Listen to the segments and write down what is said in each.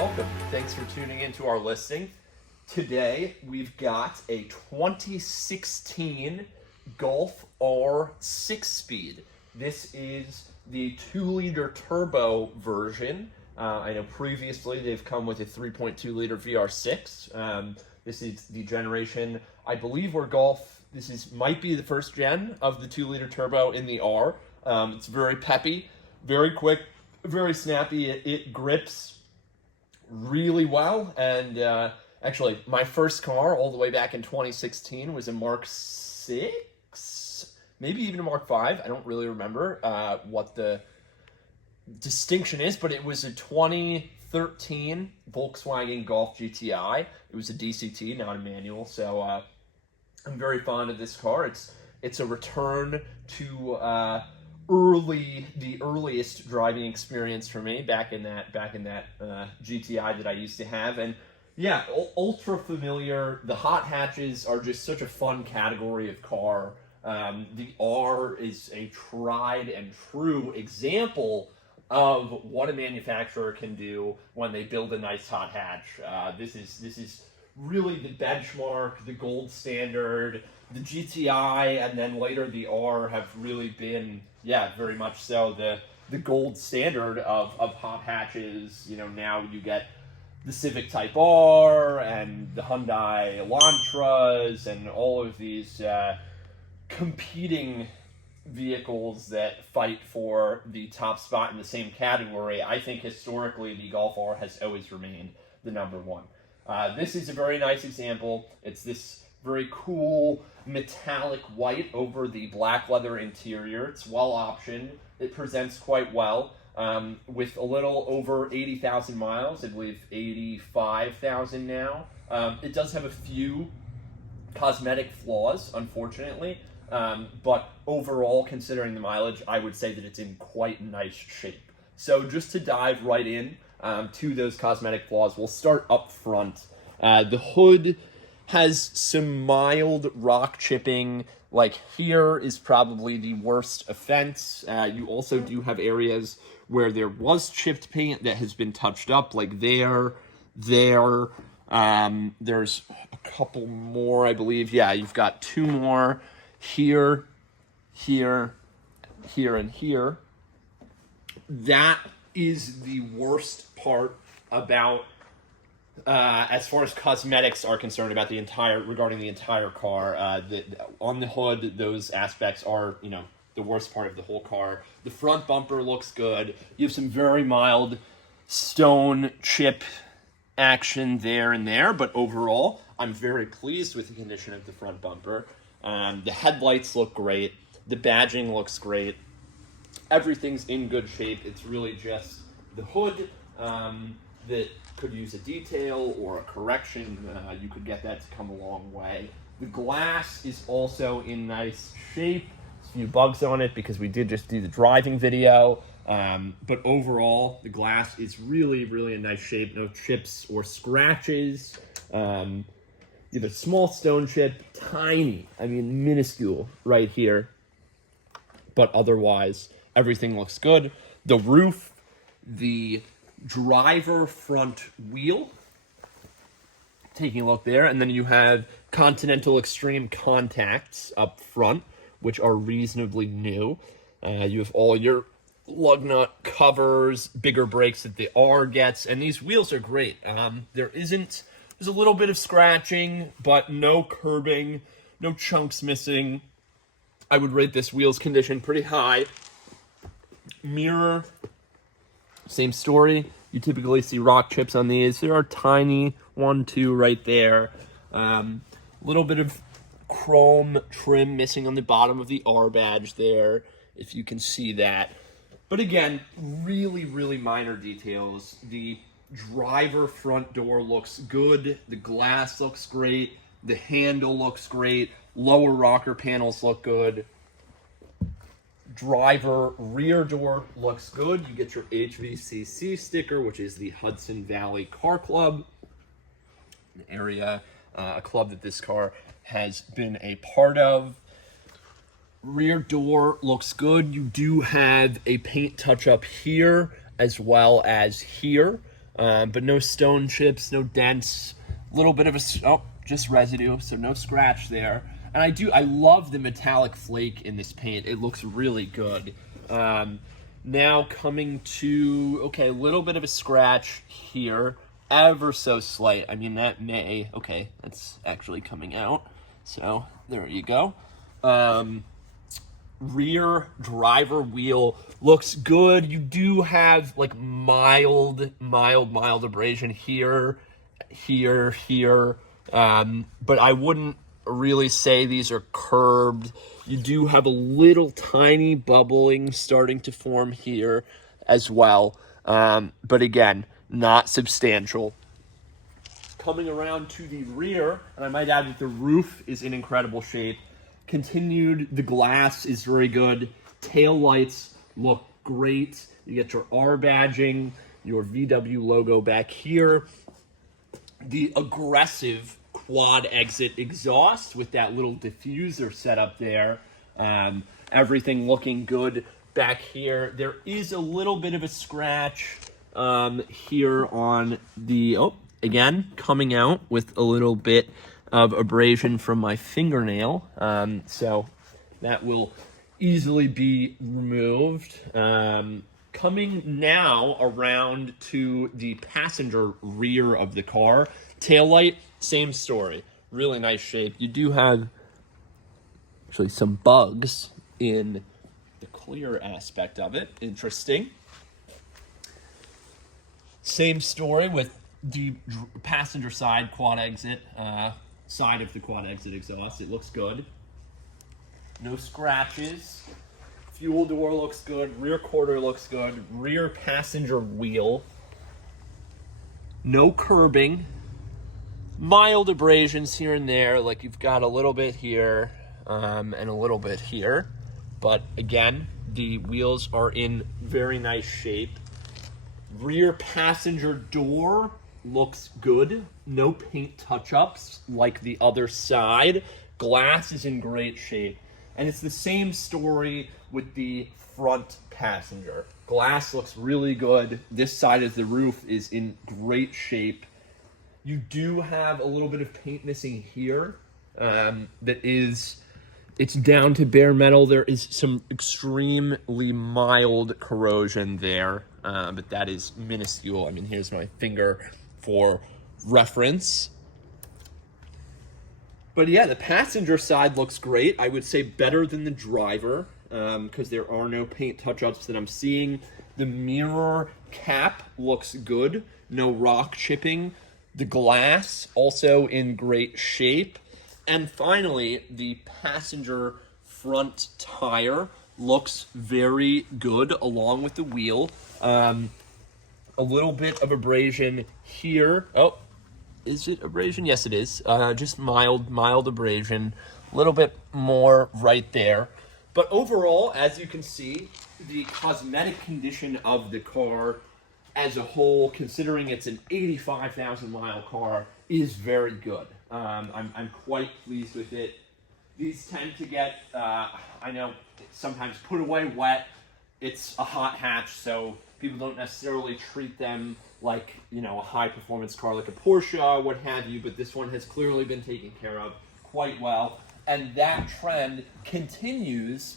welcome. Thanks for tuning into our listing. Today, we've got a 2016 Golf R 6-speed. This is the 2-liter turbo version. I know previously they've come with a 3.2-liter VR6. This is the generation, I believe, where might be the first gen of the 2-liter turbo in the R. It's very peppy, very quick, very snappy. It grips really well, and actually my first car all the way back in 2016 was a Mark 6, maybe even a Mark 5. I don't really remember what the distinction is, but it was a 2013 Volkswagen Golf GTI. It was a DCT, not a manual, so I'm very fond of this car. It's a return to the earliest driving experience for me back in that GTI that I used to have. And yeah, ultra familiar. The hot hatches are just such a fun category of car. The R is a tried and true example of what a manufacturer can do when they build a nice hot hatch. This is really the benchmark, the gold standard. The GTI and then later the R have really been, very much so, the gold standard of hot hatches. You know, now you get the Civic Type R and the Hyundai Elantras and all of these competing vehicles that fight for the top spot in the same category. I think historically the Golf R has always remained the number one. This is a very nice example. It's this very cool metallic white over the black leather interior. It's well optioned. It presents quite well. With a little over 80,000 miles, I believe 85,000 now. It does have a few cosmetic flaws, unfortunately. But overall, considering the mileage, I would say that it's in quite nice shape. So just to dive right in to those cosmetic flaws, we'll start up front. The hood has some mild rock chipping. Like here is probably the worst offense. You also do have areas where there was chipped paint that has been touched up, like there. There's a couple more, I believe. Yeah, you've got two more here, here, and here. That is the worst part about as far as cosmetics are concerned regarding the entire car. On the hood, those aspects are, the worst part of the whole car. The front bumper looks good. You have some very mild stone chip action there and there, but overall, I'm very pleased with the condition of the front bumper. The headlights look great. The badging looks great. Everything's in good shape. It's really just the hood that could use a detail or a correction. You could get that to come a long way. The glass is also in nice shape. There's a few bugs on it because we did just do the driving video. But overall, the glass is really, really in nice shape. No chips or scratches. You have a small stone chip, tiny, minuscule right here. But otherwise, everything looks good. The roof, the driver front wheel, taking a look there, and then you have Continental Extreme contacts up front, which are reasonably new. You have all your lug nut covers, bigger brakes that the R gets, and these wheels are great. There's a little bit of scratching, but no curbing, no chunks missing. I would rate this wheel's condition pretty high. Mirror, same story. You typically see rock chips on these. There are tiny 1, 2 right there. Little bit of chrome trim missing on the bottom of the R badge there, if you can see that. But again, really, really minor details. The driver front door looks good. The glass looks great. The handle looks great. Lower rocker panels look good. Driver rear door looks good. You get your HVCC sticker, which is the Hudson Valley Car Club, an area, a club that this car has been a part of. Rear door looks good. You do have a paint touch up here as well as here. but no stone chips, no dents. A little bit of just residue, so no scratch there. And I love the metallic flake in this paint. It looks really good. Now coming to, okay, a little bit of a scratch here, ever so slight. I mean, that's actually coming out. So there you go. Rear driver wheel looks good. You do have like mild abrasion here, but I wouldn't really say these are curbed. You do have a little tiny bubbling starting to form here as well, but again, not substantial. Coming around to the rear, and I might add that the roof is in incredible shape. The glass is very good. Tail lights look great. You get your R badging, your VW logo back here. The aggressive quad exit exhaust with that little diffuser set up there. Everything looking good back here. There is a little bit of a scratch here on the, again, coming out with a little bit of abrasion from my fingernail. So that will easily be removed. Coming now around to the passenger rear of the car. Taillight, same story. Really nice shape. You do have actually some bugs in the clear aspect of it. Interesting. Same story with the passenger side quad exit, side of the quad exit exhaust. It looks good. No scratches. Fuel door looks good. Rear quarter looks good. Rear passenger wheel. No curbing. Mild abrasions here and there. Like you've got a little bit here and a little bit here. But again, the wheels are in very nice shape. Rear passenger door looks good. No paint touch-ups like the other side. Glass is in great shape. And it's the same story with the front passenger. Glass looks really good. This side of the roof is in great shape. You do have a little bit of paint missing here. It's down to bare metal. There is some extremely mild corrosion there, but that is minuscule. I mean, here's my finger for reference. But yeah, the passenger side looks great. I would say better than the driver because there are no paint touch-ups that I'm seeing. The mirror cap looks good. No rock chipping. The glass also in great shape. And finally, the passenger front tire looks very good along with the wheel. A little bit of abrasion here. Oh, is it abrasion? Yes, it is. Just mild abrasion. A little bit more right there. But overall, as you can see, the cosmetic condition of the car as a whole, considering it's an 85,000 mile car, is very good. I'm quite pleased with it. These tend to get, I know, sometimes put away wet. It's a hot hatch, so people don't necessarily treat them like, you know, a high-performance car like a Porsche, what have you, but this one has clearly been taken care of quite well. And that trend continues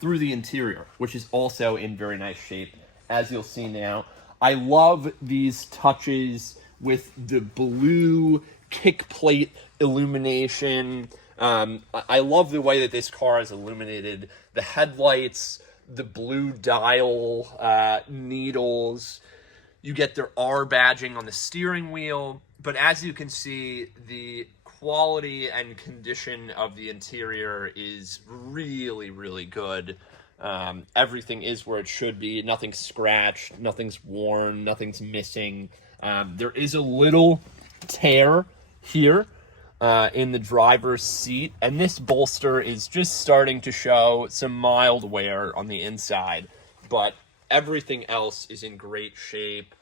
through the interior, which is also in very nice shape, as you'll see now. I love these touches with the blue kick plate illumination. I love the way that this car is illuminated. The headlights, the blue dial needles. You get their R badging on the steering wheel. But as you can see, the quality and condition of the interior is really, really good. Everything is where it should be. Nothing's scratched, nothing's worn, nothing's missing. There is a little tear here in the driver's seat, and this bolster is just starting to show some mild wear on the inside, but everything else is in great shape.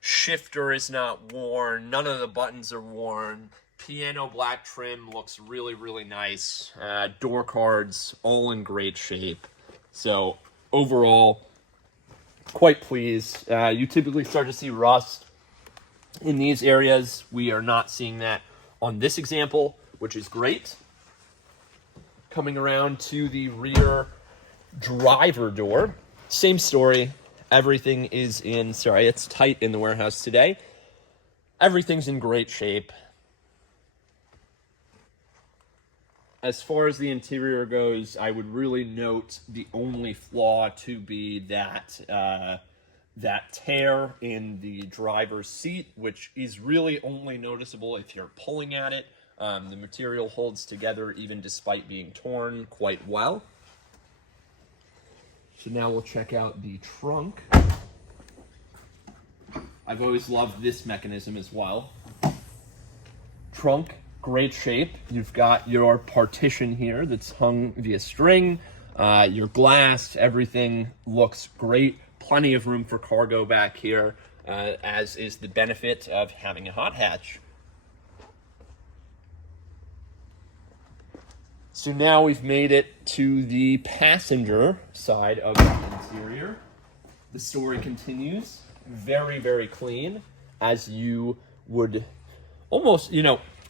Shifter is not worn. None of the buttons are worn. Piano black trim looks really, really nice. Door cards, all in great shape. So overall, quite pleased. You typically start to see rust in these areas. We are not seeing that on this example, which is great. Coming around to the rear driver door, same story. Everything is in, sorry, it's tight in the warehouse today. Everything's in great shape. As far as the interior goes, I would really note the only flaw to be that that tear in the driver's seat, which is really only noticeable if you're pulling at it. The material holds together even despite being torn quite well. So now we'll check out the trunk. I've always loved this mechanism as well. Trunk, great shape. You've got your partition here that's hung via string. Your glass, everything looks great. Plenty of room for cargo back here, as is the benefit of having a hot hatch. So now we've made it to the passenger side of the interior. The story continues. Very, very clean, as you would almost,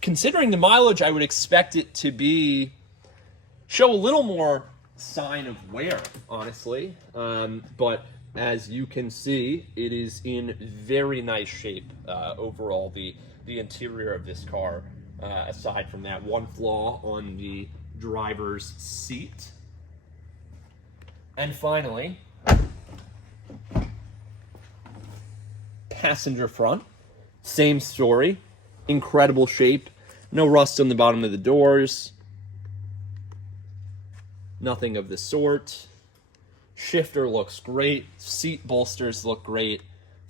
considering the mileage, I would expect it to show a little more sign of wear, honestly. But as you can see, it is in very nice shape overall, the interior of this car, aside from that one flaw on the driver's seat. And finally, passenger front, same story, incredible shape, no rust on the bottom of the doors, nothing of the sort. Shifter looks great, seat bolsters look great,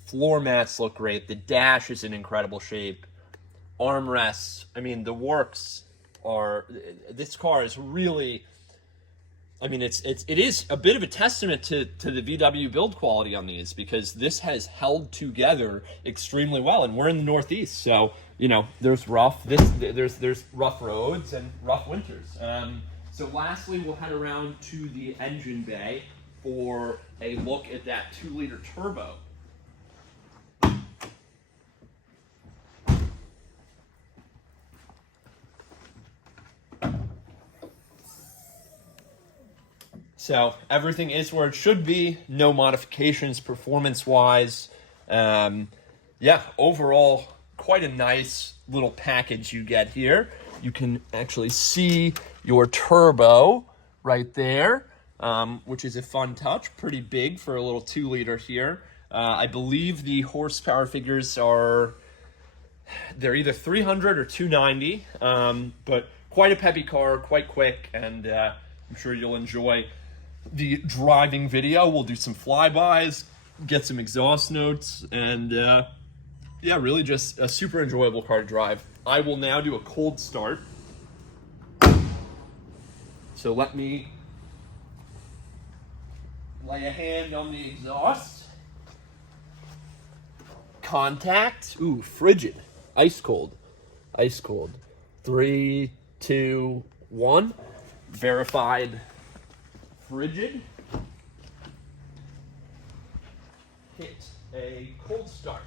floor mats look great, the dash is in incredible shape, armrests, the works are, this car is really, it is a bit of a testament to the VW build quality on these, because this has held together extremely well, and we're in the Northeast, so there's rough roads and rough winters. So lastly, we'll head around to the engine bay for a look at that 2-liter turbo. So everything is where it should be. No modifications performance-wise. Overall, quite a nice little package you get here. You can actually see your turbo right there, which is a fun touch. Pretty big for a little 2-liter here. I believe the horsepower figures they're either 300 or 290, but quite a peppy car, quite quick, and I'm sure you'll enjoy the driving video. We'll do some flybys, get some exhaust notes, and really just a super enjoyable car to drive. I will now do a cold start. So let me lay a hand on the exhaust. Contact. Ooh, frigid. Ice cold. Ice cold. 3, 2, 1. Verified. Frigid. Hit a cold start.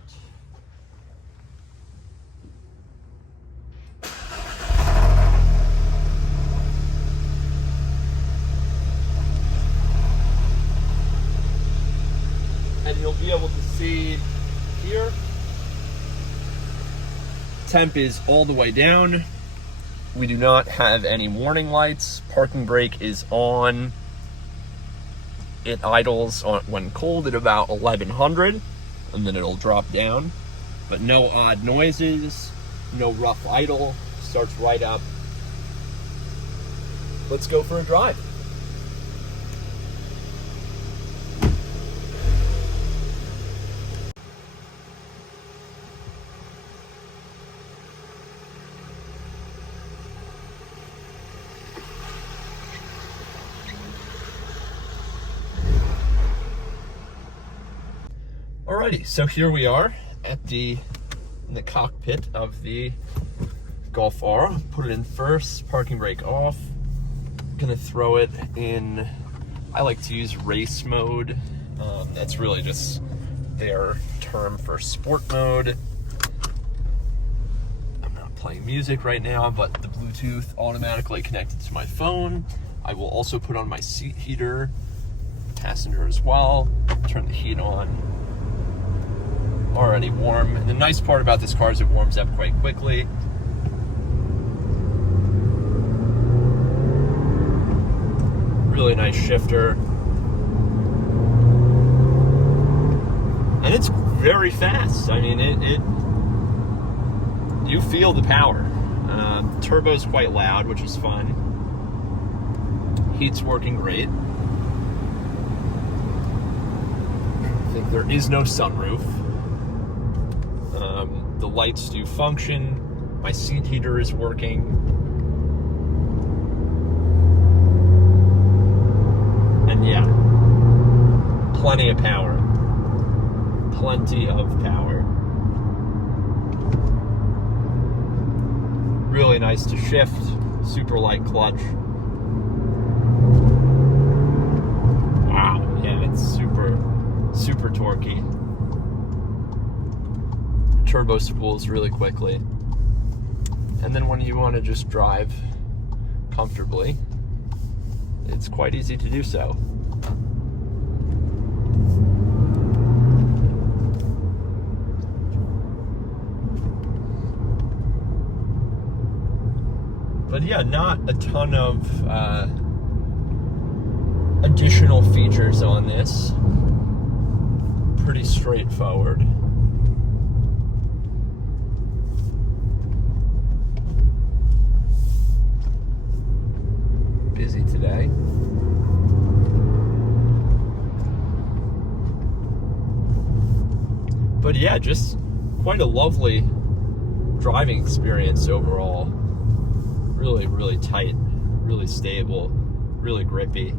And you'll be able to see here, temp is all the way down. We do not have any warning lights. Parking brake is on. It idles when cold at about 1100, and then it'll drop down. But no odd noises, no rough idle, starts right up. Let's go for a drive. Alrighty, so here we are at in the cockpit of the Golf R. Put it in first, parking brake off. Gonna throw it in, I like to use race mode That's really just their term for sport mode. I'm not playing music right now, but the Bluetooth automatically connected to my phone. I will also put on my seat heater, passenger as well, turn the heat on. Already warm. And the nice part about this car is it warms up quite quickly. Really nice shifter. And it's very fast. I mean, you feel the power. Turbo's quite loud, which is fun. Heat's working great. I think there is no sunroof. The lights do function. My seat heater is working. And yeah, plenty of power. Plenty of power. Really nice to shift. Super light clutch. Wow, yeah, it's super torquey. Turbo spools really quickly. And then when you want to just drive comfortably, it's quite easy to do so. But yeah, not a ton of additional features on this. Pretty straightforward. Busy today. But yeah, just quite a lovely driving experience overall. Really tight, really stable, really grippy.